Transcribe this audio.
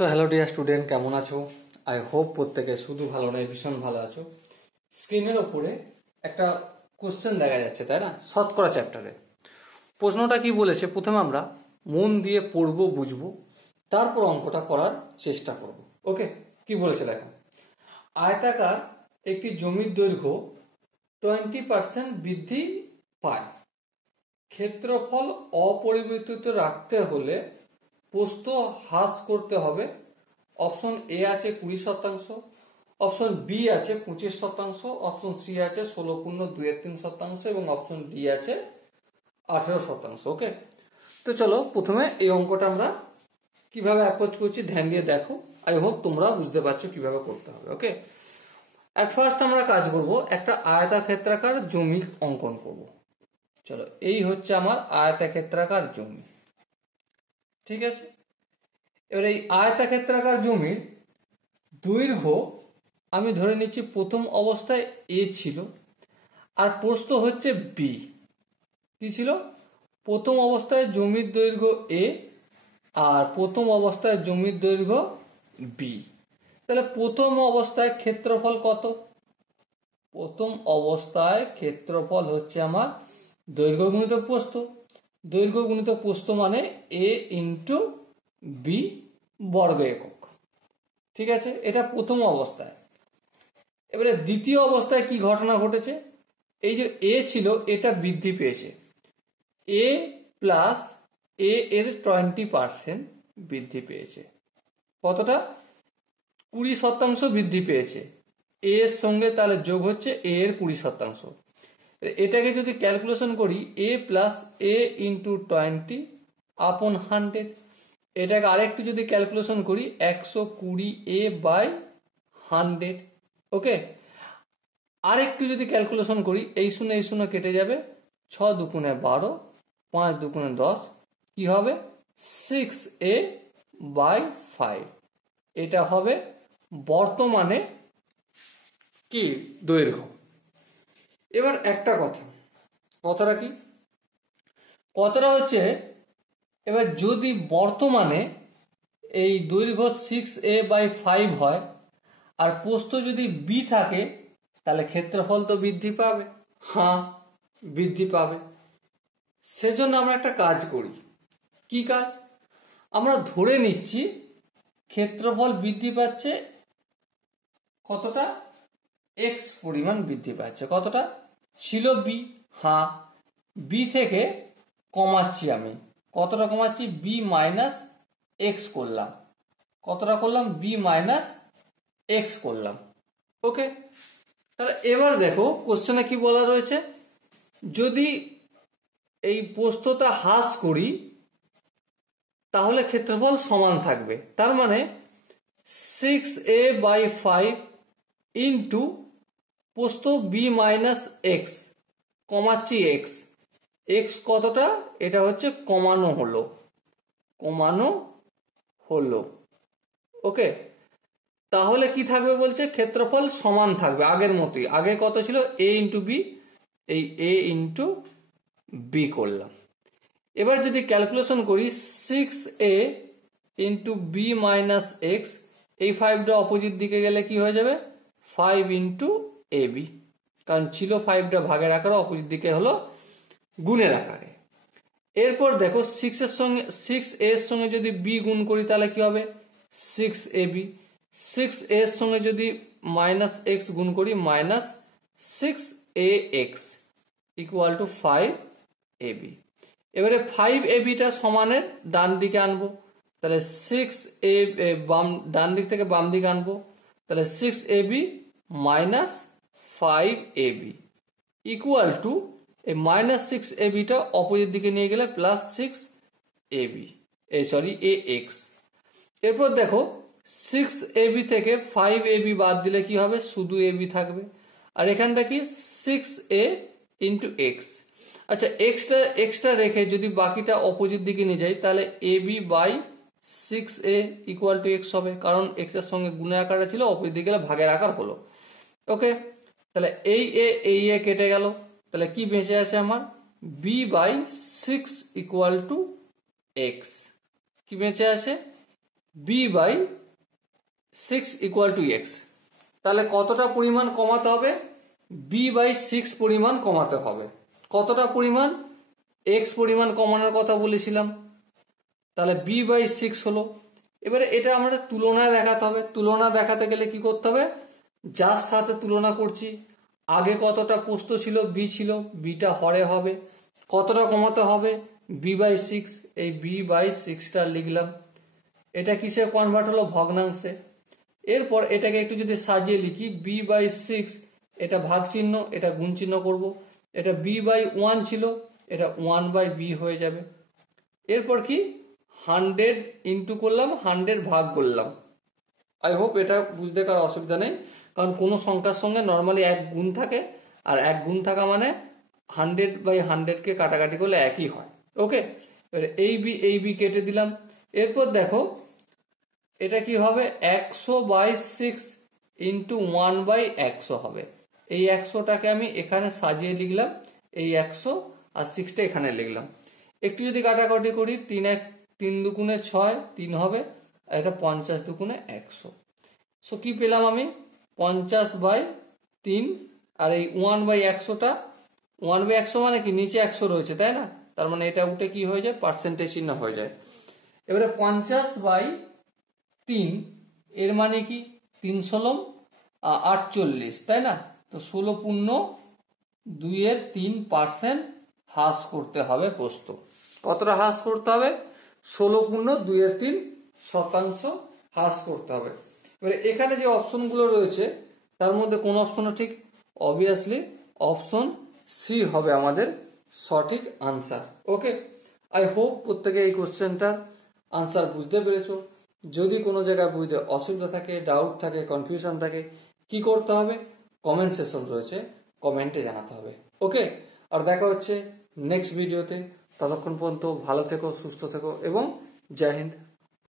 So hello dear student, কেমন আছো? I hope প্রত্যেকে শুধু ভালো নয়, ভীষণ ভালো আছো। স্ক্রিনের ওপরে একটা কোশ্চেন দেখা যাচ্ছে, তাই না? শতকরা চ্যাপ্টারে প্রশ্নটা কি বলেছে, প্রথমে আমরা মন দিয়ে পড়বো, বুঝবো, তারপর অঙ্কটা করার চেষ্টা করব। ওকে, কি বলেছে দেখো। আয়তাকার একটি জমির দৈর্ঘ্য 20% বৃদ্ধি পায়। ক্ষেত্রফল অপরিবর্তিত রাখতে হলে প্রস্থ হ্রাস করতে হবে। অপশন এ আছে 20%, অপশন বি আছে 25%, অপশন সি আছে 16.2-3% এবং অপশন ডি আছে 18%। ওকে, তো চলো প্রথমে এই অঙ্কটা আমরা কিভাবে অ্যাপ্রোচ করছি ধ্যান দিয়ে দেখো। আই হোপ তোমরা বুঝতে পারছো কিভাবে করতে হবে। ওকে, অ্যাট ফার্স্ট আমরা কাজ করব, একটা আয়তক্ষেত্রাকার জমি অঙ্কন করব। চলো, এই হচ্ছে আমার আয়তক্ষেত্রাকার জমি, ঠিক আছে। এবার এই আয়তক্ষেত্রাকার জমির দৈর্ঘ্য আমি ধরে নিচ্ছি প্রথম অবস্থায় এ ছিল, আর প্রস্থ হচ্ছে বি। কি ছিল? প্রথম অবস্থায় জমির দৈর্ঘ্য এ আর প্রথম অবস্থায় জমির দৈর্ঘ্য বি। তাহলে প্রথম অবস্থায় ক্ষেত্রফল কত? প্রথম অবস্থায় ক্ষেত্রফল হচ্ছে আমার দৈর্ঘ্য গুণিত প্রস্থ। দৈর্ঘ্য গুণিত প্রস্থ মানে এ ইন্টু বি বর্গ একক, ঠিক আছে। এটা প্রথম অবস্থায়। এবারে দ্বিতীয় অবস্থায় কি ঘটনা ঘটেছে? এই যে এ ছিল, এটা বৃদ্ধি পেয়েছে। এ প্লাস এ এর 20% বৃদ্ধি পেয়েছে। কতটা? 20% বৃদ্ধি পেয়েছে। এ এর সঙ্গে তাহলে যোগ হচ্ছে এ এর 20%। এটাকে যদি ক্যালকুলেশন করি, এ প্লাস এ ইন্টু 20 আপন 100। এটাকে আরেকটু যদি ক্যালকুলেশন করি, 120 এ বাই 100। ওকে, আরেকটু যদি ক্যালকুলেশন করি, এই শূন্য কেটে যাবে, 6 দুগুণে 12, 5 দুগুণে 10, কি হবে? 6a by 5। এটা হবে বর্তমানে কি দৈর্ঘ্য। এবার একটা কথাটা কি? কথাটা হচ্ছে, এবার যদি বর্তমানে এই দৈর্ঘ্য 6a বাই 5 হয় আর প্রস্থ যদি বি থাকে, তাহলে ক্ষেত্রফল তো বৃদ্ধি পাবে। হ্যাঁ, বৃদ্ধি পাবে। সেজন্য আমরা একটা কাজ করি। কি কাজ? আমরা ধরে নিচ্ছি ক্ষেত্রফল বৃদ্ধি পাচ্ছে কতটা? এক্স পরিমাণ বৃদ্ধি পাচ্ছে। কতটা ছিল বি? হ্যাঁ, বি থেকে কমাচ্ছি আমি। কতটা কমাচ্ছি? বি মাইনাস এক্স করলাম। কতটা করলাম? বি মাইনাস এক্স করলাম। ওকে, তাহলে এবার দেখো কোশ্চেনে কি বলা রয়েছে, যদি এই প্রস্থটা হ্রাস করি তাহলে ক্ষেত্রফল সমান থাকবে। তার মানে 6a বাই 5 ইন্টু প্রস্থ বি মাইনাস এক্স, কমাচ্ছি এক্স। এক্স কতটা? এটা হচ্ছে কমানো হলো। ওকে, তাহলে কি থাকবে বলছে? ক্ষেত্রফল সমান থাকবে আগের মতোই। আগে কত ছিল? এ ইন্টু বি, এই এ ইন্টু বি করলাম। এবার যদি ক্যালকুলেশন করি, 6a into B minus x, এই 5টা অপোজিট দিকে গেলে কি হয়ে যাবে? 5 ইন্টু এ বি, কারণ ছিল 5টা ভাগের আকারে, অপোজিট দিকে হলো গুণের আকারে। এরপর দেখো 6 এর সঙ্গে যদি বি গুণ করি তাহলে কি হবে? 6ab। 6 এর সঙ্গে যদি মাইনাস এক্স গুণ করি, minus 6ax equal to 5ab। এবারে 5abটা সমানের ডান দিকে আনবো, তাহলে 6a ডান দিক থেকে বাম দিকে আনবো, তাহলে 6ab minus 5ab equal to এই মাইনাস 6abটা অপোজিট দিকে নিয়ে গেলে প্লাস 6ab, ax। এরপর দেখো 6ab থেকে 5ab বাদ দিলে কি হবে? শুধু ab থাকবে। আর এখানটা কি? 6a into x. আচ্ছা, এক্সটা রেখে যদি বাকিটা অপোজিট দিকে নিয়ে যাই, তাহলে ab by 6a equal to x হবে, কারণ এক্স এর সঙ্গে গুণের আকারে ছিল, অপোজিট দিকে গেলে ভাগের আকার হলো। ওকে, তাহলে এই এ কেটে গেল, তাহলে কি বেঁচে আছে আমার? B by 6 equal to x. কি বেঁচে আছে? b/6 equal to x। তাহলে কতটা পরিমাণ কমাতে হবে? b/6 পরিমাণ কমাতে হবে। কতটা পরিমাণ? x পরিমাণ কমানোর কথা বলেছিলাম, তাহলে b/6 হলো। এবারে এটা আমরা তুলনায় দেখাতে হবে। তুলনা দেখাতে গেলে কি করতে হবে? যার সাথে তুলনা করছি, আগে কতটা প্রস্থ ছিল? b ছিল, bটা হরে হবে। কতটা কমাতে হবে? b/6। এই b/6টা লিখলাম। এটা কিসে কনভার্ট হলো? ভগ্নাংশে। এরপর এটাকে একটু যদি সাজিয়ে লিখি, b/6, এটা ভাগ চিহ্ন, এটা গুণ চিহ্ন করব। এটা b/1 ছিল, এটা 1/b হয়ে যাবে। এরপর কি 100 ইন্টু করলাম, 100 ভাগ করলাম। আই হোপ এটা বুঝতে কারো অসুবিধা নেই, কারণ কোনো সংখ্যার সঙ্গে নর্মালি এক গুণ থাকে, আর এক গুণ থাকা মানে 100/100কে কাটাকাটি করলে একই হয়। ওকে, এই বি কেটে দিলাম। এরপর দেখো এটা কি হবে? 100/6 ইন্টু 1/100 হবে। এই 100টাকে আমি এখানে সাজিয়ে লিখলাম, এই 100 আর 6টা এখানে লিখলাম। একটু যদি কাটাকাটি করি, 3 দুগুণে 6, 3 হবে, আর এটা 50 দুগুণে 100। সো কি পেলাম আমি? 50/3। আর এই 1/100টা, 1/100 মানে কি নিচে 100 রয়েছে, তাই না? তার মানে এটা উঠে কি হয়ে যায়? পার্সেন্টেজ চিহ্ন হয়ে যায়। এবারে 50/3 এর মানে কি? 3 ষোলম 48, তাই না? তো 16.2% হ্রাস করতে হবে প্রস্থ। কতটা হ্রাস করতে হবে? 16.2% হ্রাস করতে হবে। এবারে এখানে যে অপশনগুলো রয়েছে তার মধ্যে কোন অপশনটা ঠিক? অবভিয়াসলি অপশন সি হবে আমাদের সঠিক আনসার। ওকে, আই হোপ প্রত্যেকে এই কোশ্চেনটার আনসার বুঝতে পেরেছো। যদি কোনো জায়গায় বুঝতে অসুবিধা থাকে, ডাউট থাকে, কনফিউশন থাকে, কি করতে হবে? কমেন্ট সেকশন রয়েছে, কমেন্টে জানাতে হবে। ওকে, আর দেখা হচ্ছে নেক্সট ভিডিওতে। ততক্ষণ পর্যন্ত ভালো থেকো, সুস্থ থেকো এবং জয় হিন্দ।